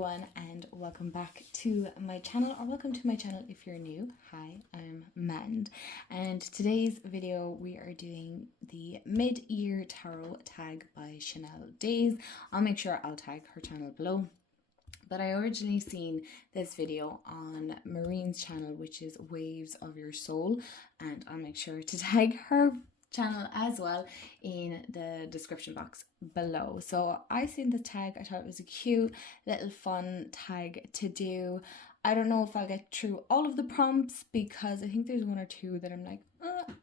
everyone, and welcome back to my channel, or welcome to my channel if you're new. Hi, I'm Mand, and today's video we are doing the mid-year tarot tag by Chanel Days. I'll make sure I'll tag her channel below. But I originally seen this video on Marine's channel, which is Waves of Your Soul, and I'll make sure to tag her channel as well in the description box below. So I seen the tag, I thought it was a cute little fun tag to do. I don't know if I'll get through all of the prompts because I think there's one or two that I'm like,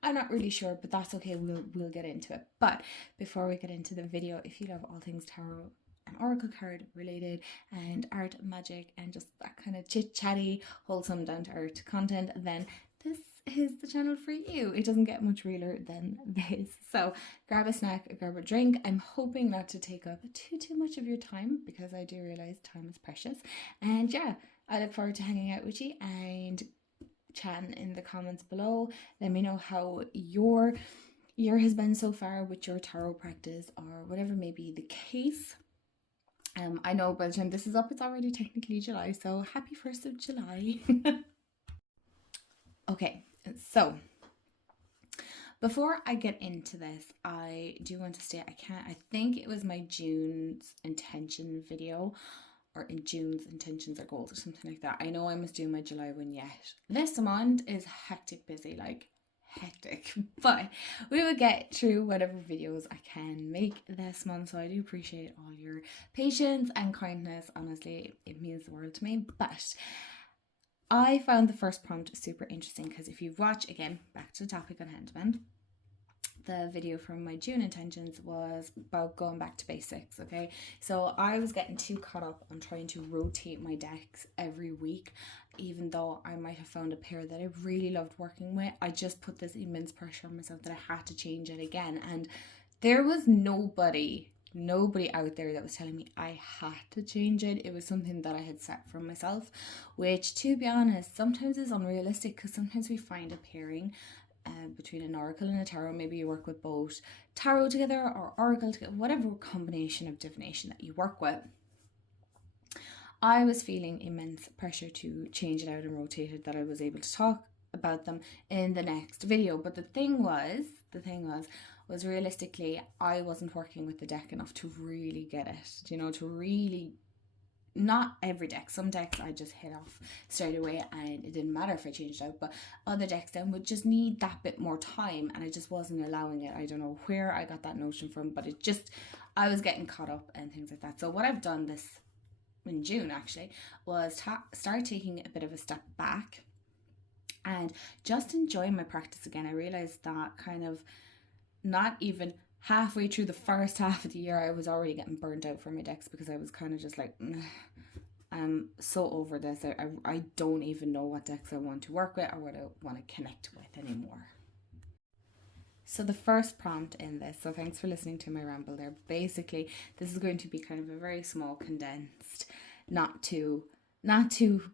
I'm not really sure, but that's okay, we'll get into it. But before we get into the video, if you love all things tarot and oracle card related and art, magic, and just that kind of chit chatty, wholesome, down to earth content, then this is the channel for you. It doesn't get much realer than this. So grab a snack, grab a drink. I'm hoping not to take up too much of your time because I do realize time is precious. And yeah, I look forward to hanging out with you and chatting in the comments below. Let me know how your year has been so far with your tarot practice or whatever may be the case. I know by the time this is up, it's already technically July, so happy 1st of July. Okay, so before I get into this, I do want to say I think it was my June's intention video, or in June's intentions or goals or something like that. I know I must do my July one yet. This month is hectic busy, like hectic, but we will get through whatever videos I can make this month. So I do appreciate all your patience and kindness. Honestly, it means the world to me. But I found the first prompt super interesting because if you've watched, again, back to the topic on hand, the video from my June intentions was about going back to basics, okay? So I was getting too caught up on trying to rotate my decks every week, even though I might have found a pair that I really loved working with. I just put this immense pressure on myself that I had to change it again, and there was nobody out there that was telling me I had to change it. It was something that I had set for myself, which, to be honest, sometimes is unrealistic because sometimes we find a pairing between an oracle and a tarot. Maybe you work with both tarot together or oracle together, whatever combination of divination that you work with. I was feeling immense pressure to change it out and rotate it, that I was able to talk about them in the next video. But the thing was realistically, I wasn't working with the deck enough to really get it, to really, not every deck. Some decks I just hit off straight away and it didn't matter if I changed out, but other decks then would just need that bit more time and I just wasn't allowing it. I don't know where I got that notion from, but I was getting caught up and things like that. So what I've done this in June actually was start taking a bit of a step back and just enjoying my practice again. I realized that kind of not even halfway through the first half of the year, I was already getting burnt out for my decks because I was kind of just like, I'm so over this. I don't even know what decks I want to work with or what I want to connect with anymore. So the first prompt in this, so thanks for listening to my ramble there. Basically, this is going to be kind of a very small, condensed, not too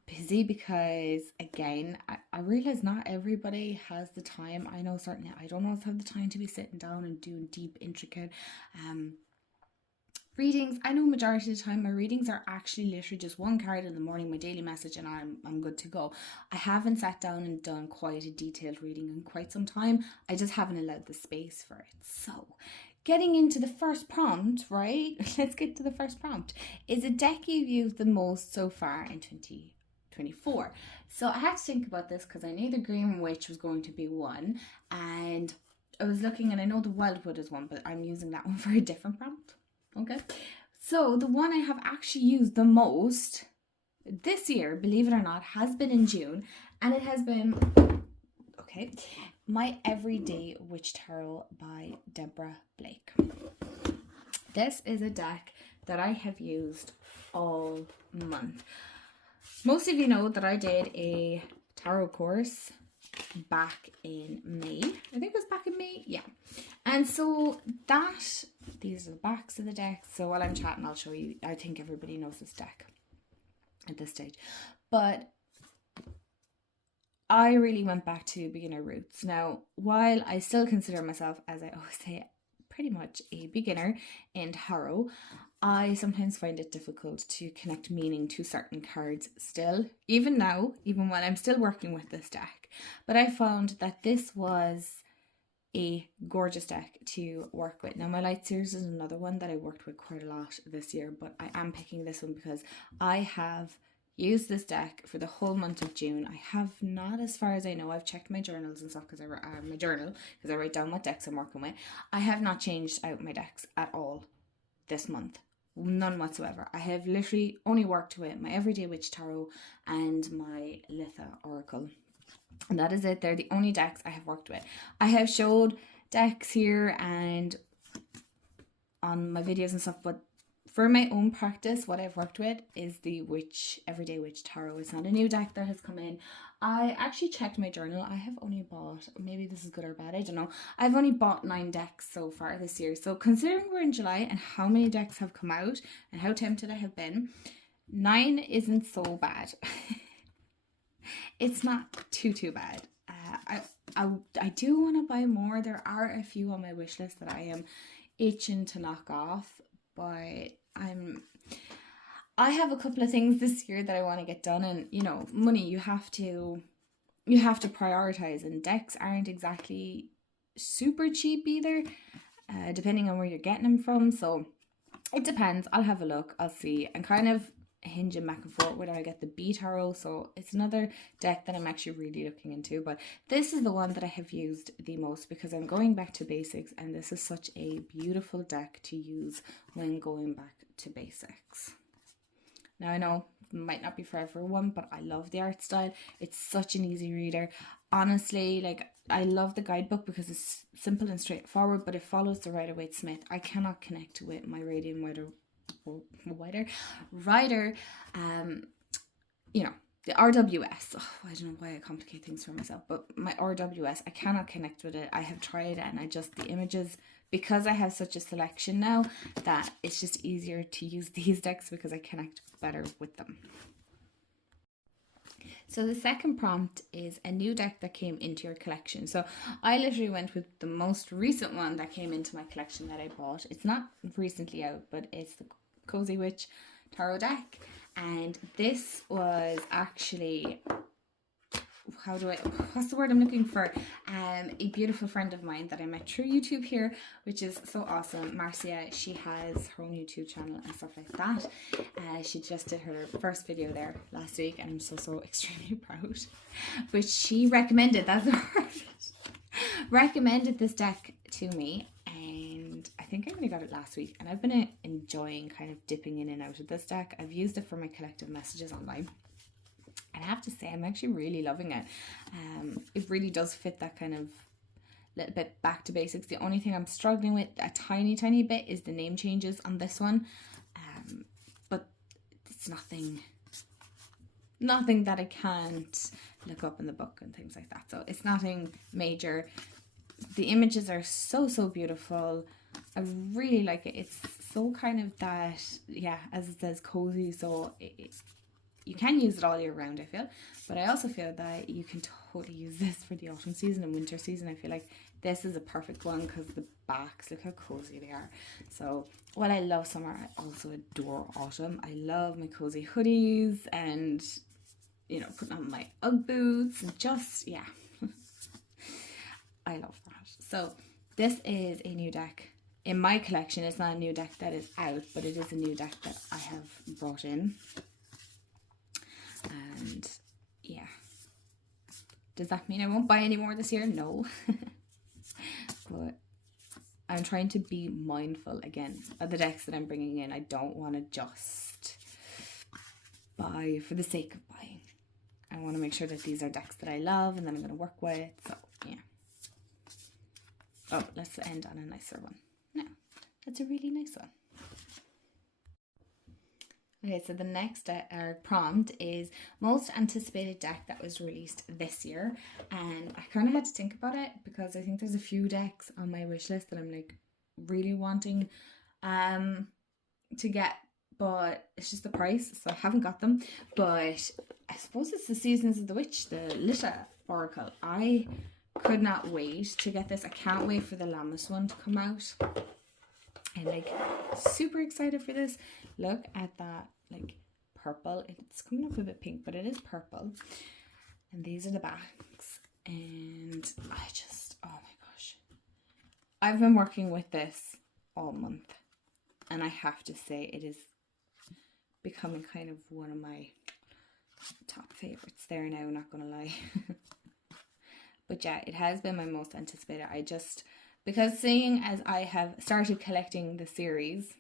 busy, because again, I realize not everybody has the time. I know certainly I don't always have the time to be sitting down and doing deep, intricate readings. I know majority of the time my readings are actually literally just one card in the morning, my daily message, and I'm good to go. I haven't sat down and done quite a detailed reading in quite some time. I just haven't allowed the space for it. So getting into the first prompt, right? Let's get to the first prompt. Is a deck you've used the most so far in 2024? So I had to think about this because I knew the Green Witch was going to be one, and I was looking, and I know the Wildwood is one, but I'm using that one for a different prompt. Okay, so the one I have actually used the most this year, believe it or not, has been in June, and it has been, okay, My Everyday Witch Tarot by Deborah Blake. This is a deck that I have used all month. Most of you know that I did a tarot course back in May. I think it was back in May, yeah. And so these are the backs of the deck. So while I'm chatting, I'll show you. I think everybody knows this deck at this stage. But I really went back to beginner roots. Now, while I still consider myself, as I always say, pretty much a beginner in tarot, I sometimes find it difficult to connect meaning to certain cards still, even now, even when I'm still working with this deck. But I found that this was a gorgeous deck to work with. Now, my Light series is another one that I worked with quite a lot this year, but I am picking this one because I have used this deck for the whole month of June. I have not, as far as I know. I've checked my journals and stuff because my journal, because I write down what decks I'm working with. I have not changed out my decks at all this month. None whatsoever. I have literally only worked with my Everyday Witch Tarot and my Litha Oracle. And that is it. They're the only decks I have worked with. I have showed decks here and on my videos and stuff, but for my own practice, what I've worked with is the Everyday Witch Tarot. It's not a new deck that has come in. I actually checked my journal. I have only bought, maybe this is good or bad, I don't know. I've only bought 9 decks so far this year. So considering we're in July and how many decks have come out and how tempted I have been, 9 isn't so bad. It's not too bad. I do want to buy more. There are a few on my wish list that I am itching to knock off, but I have a couple of things this year that I want to get done, and you know, money, you have to prioritize, and decks aren't exactly super cheap either, depending on where you're getting them from. So it depends. I'll have a look. I'll see. I'm kind of hinging back and forth whether I get the B Tarot, so it's another deck that I'm actually really looking into, but this is the one that I have used the most because I'm going back to basics, and this is such a beautiful deck to use when going back to basics. Now I know it might not be for everyone, but I love the art style. It's such an easy reader. Honestly, like, I love the guidebook because it's simple and straightforward, but it follows the Rider-Waite-Smith. I cannot connect with my Radiant Rider, you know, the RWS. Oh, I don't know why I complicate things for myself, but my RWS, I cannot connect with it. I have tried it, and the images, because I have such a selection now, that it's just easier to use these decks because I connect better with them. So the second prompt is a new deck that came into your collection. So I literally went with the most recent one that came into my collection that I bought. It's not recently out, but it's the Cozy Witch Tarot deck, and this was actually, what's the word I'm looking for, a beautiful friend of mine that I met through YouTube here, which is so awesome. Marcia, she has her own YouTube channel and stuff like that. She just did her first video there last week, and I'm so extremely proud. But she recommended, that's the word, recommended this deck to me, and I think I only got it last week, and I've been enjoying kind of dipping in and out of this deck. I've used it for my collective messages online, and I have to say I'm actually really loving it. It really does fit that kind of little bit back to basics. The only thing I'm struggling with a tiny bit is the name changes on this one, but it's nothing that I can't look up in the book and things like that, so it's nothing major. The images are so beautiful. I really like it. It's so kind of that, yeah, as it says, cozy, so you can use it all year round, I feel, but I also feel that you can totally use this for the autumn season and winter season. I feel like this is a perfect one because the backs, look how cozy they are. So while I love summer, I also adore autumn. I love my cozy hoodies and, you know, putting on my Ugg boots and just, yeah. I love that. So this is a new deck in my collection. It's not a new deck that is out, but it is a new deck that I have brought in. And yeah, does that mean I won't buy any more this year? No. But I'm trying to be mindful again of the decks that I'm bringing in. I don't want to just buy for the sake of buying. I want to make sure that these are decks that I love and that I'm going to work with. So yeah. Oh, let's end on a nicer one. No, that's a really nice one. Okay, so the next prompt is most anticipated deck that was released this year, and I kind of had to think about it because I think there's a few decks on my wish list that I'm like really wanting to get, but it's just the price, so I haven't got them. But I suppose it's the Seasons of the Witch, the Litha Oracle. I could not wait to get this. I can't wait for the Lammas one to come out. I'm like super excited for this. Look at that, like purple. It's coming up a bit pink, but it is purple. And these are the backs. And I just, oh my gosh. I've been working with this all month. And I have to say it is becoming kind of one of my top favorites there now, not gonna lie. But yeah, it has been my most anticipated. Because seeing as I have started collecting the series,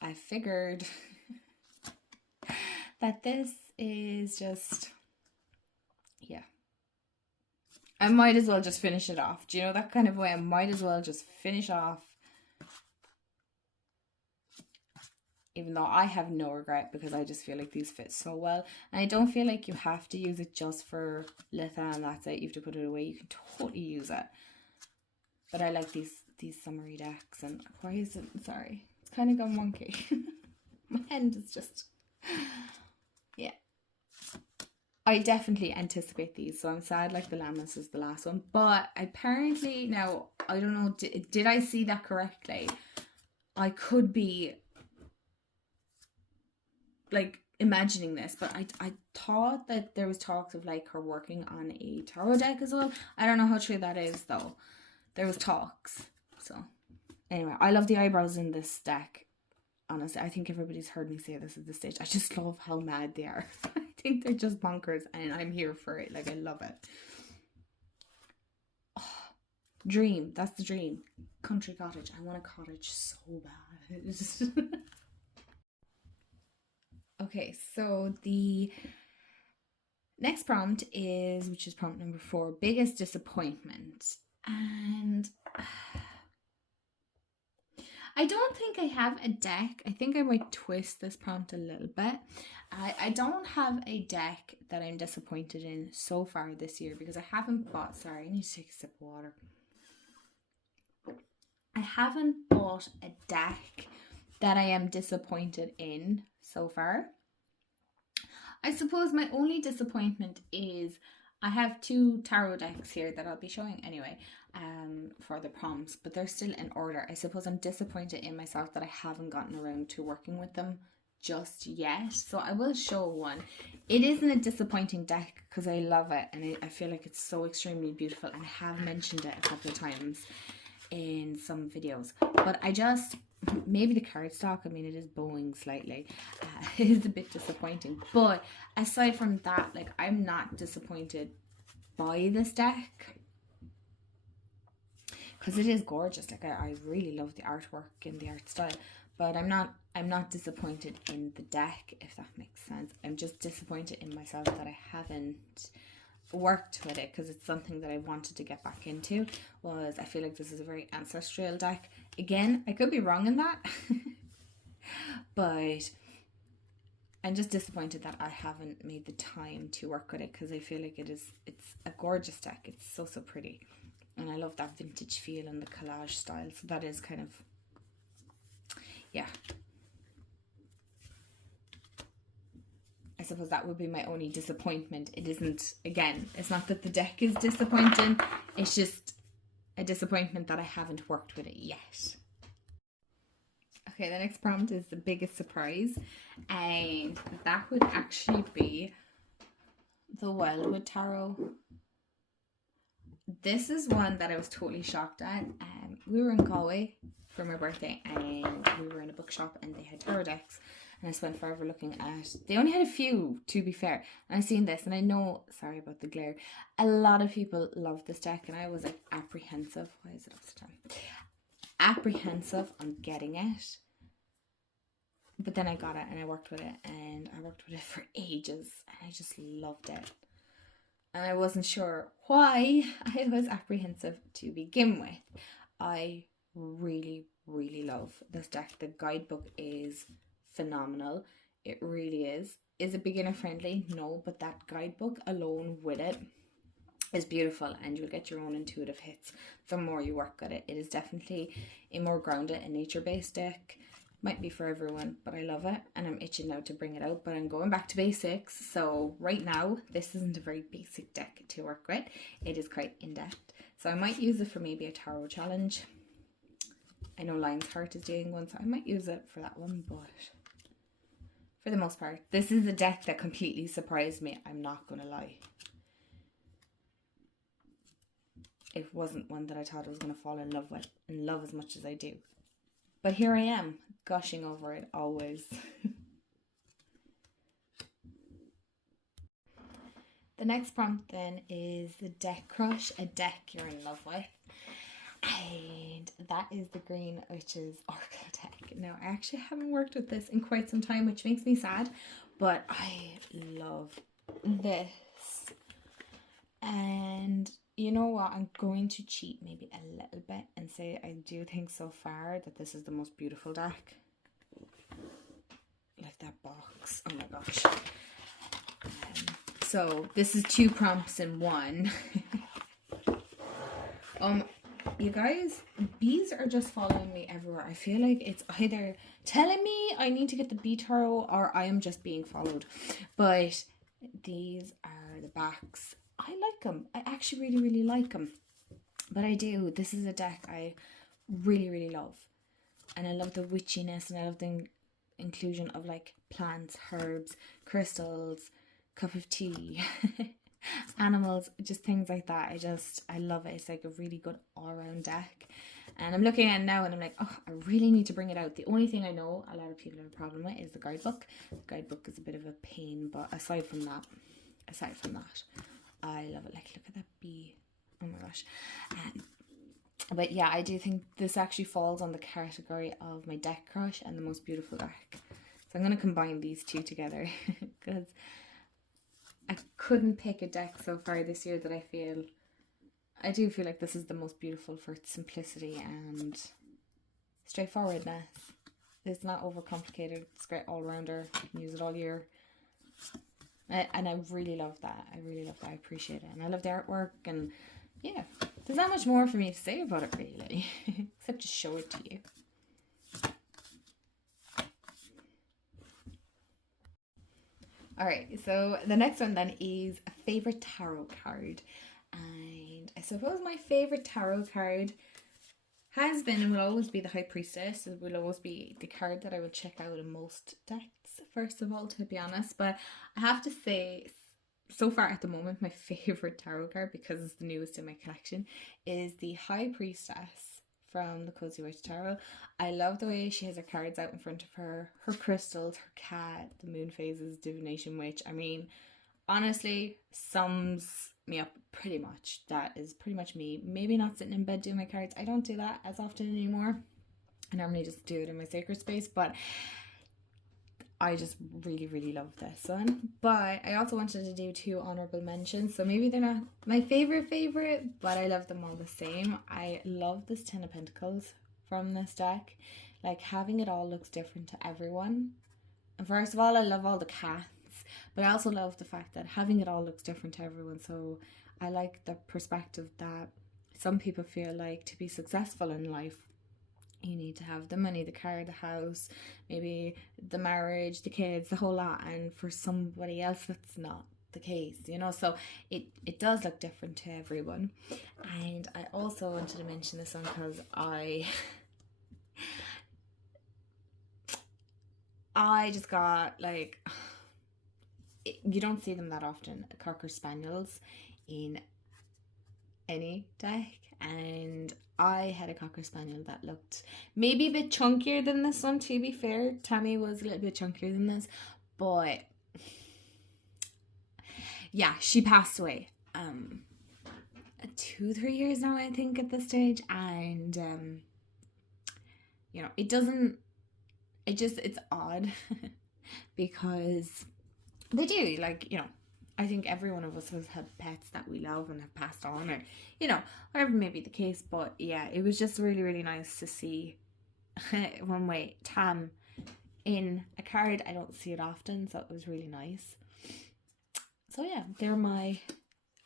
I figured that this is just, yeah. I might as well just finish it off. Do you know that kind of way? I might as well just finish off. Even though I have no regret, because I just feel like these fit so well. And I don't feel like you have to use it just for Litha and that's it. You have to put it away. You can totally use it. But I like these summery decks. And why is it? Sorry. It's kind of gone wonky. My hand is just... Yeah. I definitely anticipate these. So I'm sad like the Lammas is the last one. But apparently, now, I don't know. Did I see that correctly? I could be... like imagining this, but I thought that there was talks of like her working on a tarot deck as well. I don't know how true that is though. There was talks. So anyway, I love the eyebrows in this deck. Honestly, I think everybody's heard me say this at this stage. I just love how mad they are. I think they're just bonkers and I'm here for it. Like I love it. Oh, dream. That's the dream. Country cottage. I want a cottage so bad. Okay, so the next prompt is, which is prompt number 4, biggest disappointment. And I don't think I have a deck. I think I might twist this prompt a little bit. I don't have a deck that I'm disappointed in so far this year because I haven't bought, sorry, I need to take a sip of water. I haven't bought a deck that I am disappointed in so far. I suppose my only disappointment is I have 2 tarot decks here that I'll be showing anyway for the prompts, but they're still in order. I suppose I'm disappointed in myself that I haven't gotten around to working with them just yet. So I will show one. It isn't a disappointing deck because I love it and I feel like it's so extremely beautiful, and I have mentioned it a couple of times in some videos, but I just... maybe the cardstock, I mean, it is bowing slightly. It is a bit disappointing. But aside from that, like, I'm not disappointed by this deck. Because it is gorgeous. Like, I really love the artwork and the art style. But I'm not disappointed in the deck, if that makes sense. I'm just disappointed in myself that I haven't worked with it, because it's something that I wanted to get back into. I feel like this is a very ancestral deck. Again, I could be wrong in that, but I'm just disappointed that I haven't made the time to work with it, because I feel like it's a gorgeous deck. It's so pretty, and I love that vintage feel and the collage style. So that is kind of, yeah. I suppose that would be my only disappointment. It isn't, again, it's not that the deck is disappointing, it's just a disappointment that I haven't worked with it yet. Okay, the next prompt is the biggest surprise, and that would actually be the Wildwood Tarot. This is one that I was totally shocked at. We were in Galway for my birthday, and we were in a bookshop and they had tarot decks. And I spent forever looking at... They only had a few, to be fair. And I seen this, and I know... Sorry about the glare. A lot of people love this deck, and I was like apprehensive. Why is it upside down? Apprehensive on getting it. But then I got it, and I worked with it. And I worked with it for ages. And I just loved it. And I wasn't sure why I was apprehensive to begin with. I really, really love this deck. The guidebook is... phenomenal. It really is. Is it beginner friendly? No, but that guidebook alone with it is beautiful, and you'll get your own intuitive hits the more you work at it. It is definitely a more grounded and nature-based deck. Might be for everyone, but I love it, and I'm itching now to bring it out, but I'm going back to basics. So right now, this isn't a very basic deck to work with. It is quite in-depth. So I might use it for maybe a tarot challenge. I know Lion's Heart is doing one, so I might use it for that one, but for the most part, this is a deck that completely surprised me, I'm not going to lie. It wasn't one that I thought I was going to fall in love with and love as much as I do. But here I am, gushing over it always. The next prompt then is the deck crush, a deck you're in love with. And that is the Green Witch's Oracle deck. Now, I actually haven't worked with this in quite some time, which makes me sad, but I love this. And you know what? I'm going to cheat maybe a little bit and say I do think so far that this is the most beautiful deck. Like that box. Oh my gosh. So this is 2 prompts in one. You guys, bees are just following me everywhere. I feel like it's either telling me I need to get the bee tarot or I am just being followed. But these are the backs. I like them. I actually really, really like them. But I do. This is a deck I really, really love. And I love the witchiness, and I love the inclusion of like plants, herbs, crystals, cup of tea, animals, just things like that. I love it. It's like a really good all-round deck. And I'm looking at it now and I'm like, oh, I really need to bring it out. The only thing I know a lot of people have a problem with is the guidebook. The guidebook is a bit of a pain, but aside from that, I love it. Like, look at that bee. Oh my gosh. But yeah, I do think this actually falls on the category of my deck crush and the most beautiful deck. So I'm going to combine these two together because I couldn't pick a deck so far this year that I do feel like this is the most beautiful for its simplicity and straightforwardness. It's not overcomplicated. It's great all-rounder. You can use it all year. And I really love that. I appreciate it. And I love the artwork. And yeah, there's not much more for me to say about it really. Except to show it to you. Alright, so the next one then is a favourite tarot card. And I suppose my favourite tarot card has been and will always be the High Priestess. It will always be the card that I will check out in most decks, first of all, to be honest. But I have to say, so far at the moment, my favourite tarot card, because it's the newest in my collection, is the High Priestess from the Wildwood Tarot. I love the way she has her cards out in front of her, her crystals, her cat, the moon phases, divination witch. I mean, honestly, sums me up pretty much. That is pretty much me. Maybe not sitting in bed doing my cards. I don't do that as often anymore. I normally just do it in my sacred space, but I just really, really love this one. But I also wanted to do 2 honourable mentions. So maybe they're not my favourite, but I love them all the same. I love this 10 of Pentacles from this deck. Like, having it all looks different to everyone. And first of all, I love all the cats. But I also love the fact that having it all looks different to everyone. So I like the perspective that some people feel like to be successful in life, you need to have the money, the car, the house, maybe the marriage, the kids, the whole lot. And for somebody else, that's not the case, you know. So it does look different to everyone. And I also wanted to mention this one because I just got like, you don't see them that often, Cocker Spaniels in any deck. And I had a Cocker Spaniel that looked maybe a bit chunkier than this one, to be fair. Tammy was a little bit chunkier than this, but yeah, she passed away 2-3 years now, I think, at this stage. And you know, it's odd because they do, like, you know, I think every one of us has had pets that we love and have passed on, or, you know, whatever may be the case. But yeah, it was just really, really nice to see one way Tam in a card. I don't see it often, so it was really nice. So yeah, they're my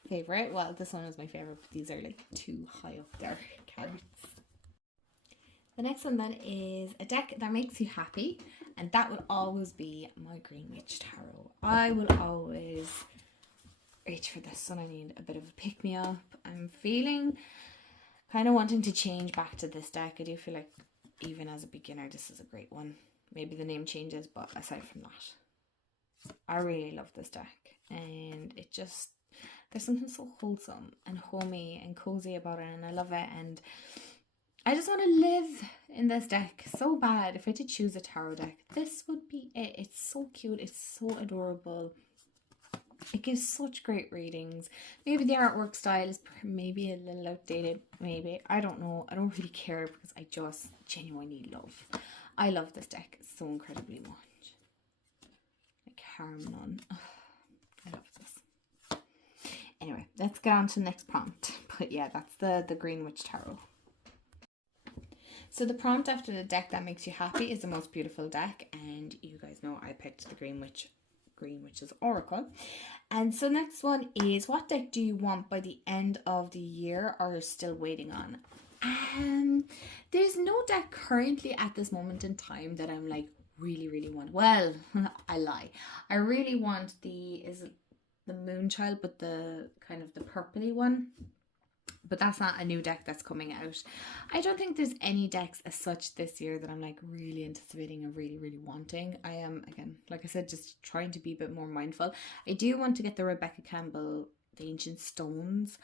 favourite. Well, this one was my favourite, but these are like too high up there cards. The next one then is a deck that makes you happy, and that will always be my Green Witch Tarot. I will always reach for this one. I need a bit of a pick-me-up. I'm feeling kind of wanting to change back to this deck. I do feel like even as a beginner, this is a great one. Maybe the name changes, but aside from that, I really love this deck. And it just, there's something so wholesome and homey and cozy about it, and I love it. And I just want to live in this deck so bad. If I did choose a tarot deck, this would be it. It's so cute. It's so adorable. It gives such great readings. Maybe the artwork style is maybe a little outdated. Maybe. I don't know. I don't really care because I just genuinely love. I love this deck so incredibly much. Like harm none. Oh, I love this. Anyway, let's get on to the next prompt. But yeah, that's the Green Witch Tarot. So the prompt after the deck that makes you happy is the most beautiful deck, and you guys know I picked the Green Witch's Oracle. And so next one is, what deck do you want by the end of the year or are still waiting on? There's no deck currently at this moment in time that I'm like really want. Well, I lie. I really want the Moonchild, but the kind of the purpley one. But that's not a new deck that's coming out. I don't think there's any decks as such this year that I'm like really anticipating and really wanting. I am, again, like I said, just trying to be a bit more mindful. I do want to get the Rebecca Campbell, the Ancient Stones.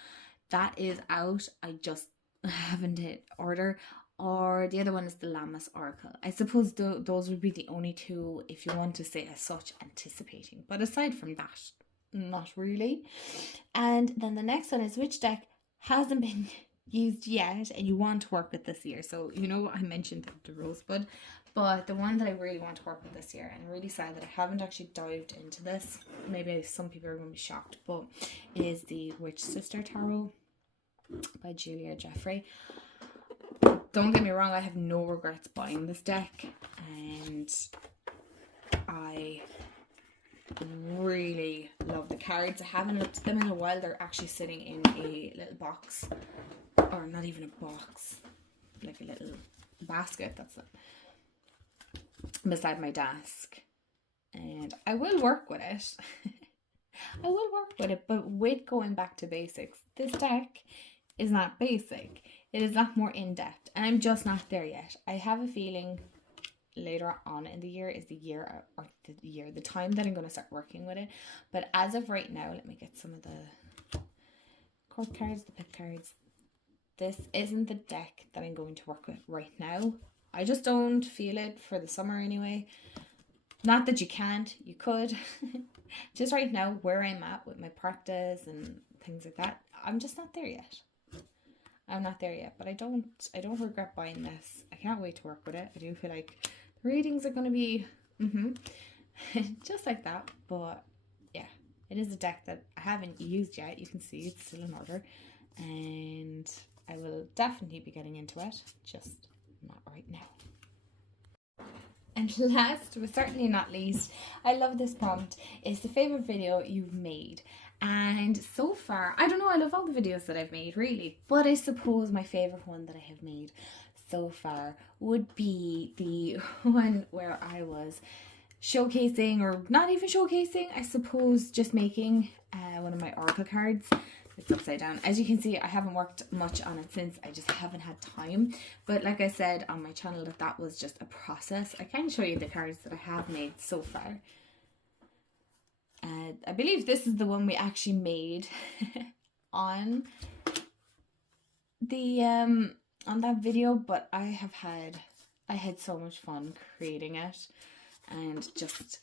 That is out. I just haven't hit order. Or the other one is the Lammas Oracle. I suppose those would be the only two, if you want to say as such, anticipating. But aside from that, not really. And then the next one is, which deck hasn't been used yet and you want to work with this year? So you know, I mentioned the Rosebud, but the one that I really want to work with this year, and I'm really sad that I haven't actually dived into this, maybe some people are going to be shocked, but is the Witch Sister Tarot by Julia Jeffrey. Don't get me wrong, I have no regrets buying this deck, and I really love the cards. I haven't looked at them in a while. They're actually sitting in a little box, or not even a box, like a little basket, that's it, beside my desk, and I will work with it. I will work with it, but with going back to basics, this deck is not basic. It is not more in-depth, and I'm just not there yet. I have a feeling later on in the year is the time that I'm going to start working with it. But as of right now, let me get some of the court cards, the pick cards. This isn't the deck that I'm going to work with right now. I just don't feel it for the summer anyway. Not that you can't, you could. Just right now, where I'm at with my practice and things like that, I'm just not there yet. I'm not there yet, but I don't regret buying this. I can't wait to work with it. I do feel like the readings are going to be just like that. But yeah, it is a deck that I haven't used yet. You can see it's still in order, and I will definitely be getting into it, just not right now. And last but certainly not least, I love this prompt, is the favorite video you've made. And so far, I don't know, I love all the videos that I've made really, but I suppose my favorite one that I have made so far would be the one where I was showcasing, or not even showcasing, I suppose just making one of my oracle cards. It's upside down. As you can see, I haven't worked much on it since. I just haven't had time. But like I said on my channel, that was just a process. I can show you the cards that I have made so far. I believe this is the one we actually made on the on that video, but I had so much fun creating it and just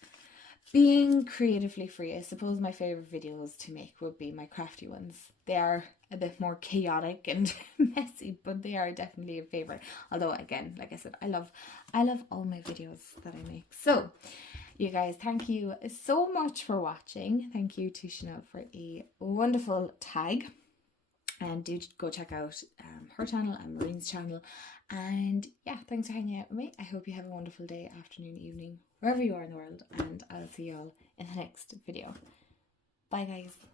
being creatively free. I suppose my favorite videos to make would be my crafty ones. They are a bit more chaotic and messy, but they are definitely a favorite. Although again, like I said, I love all my videos that I make. So you guys, thank you so much for watching. Thank you to Chanel for a wonderful tag, and do go check out her channel and Marine's channel. And yeah, thanks for hanging out with me. I hope you have a wonderful day, afternoon, evening, wherever you are in the world, and I'll see you all in the next video. Bye guys.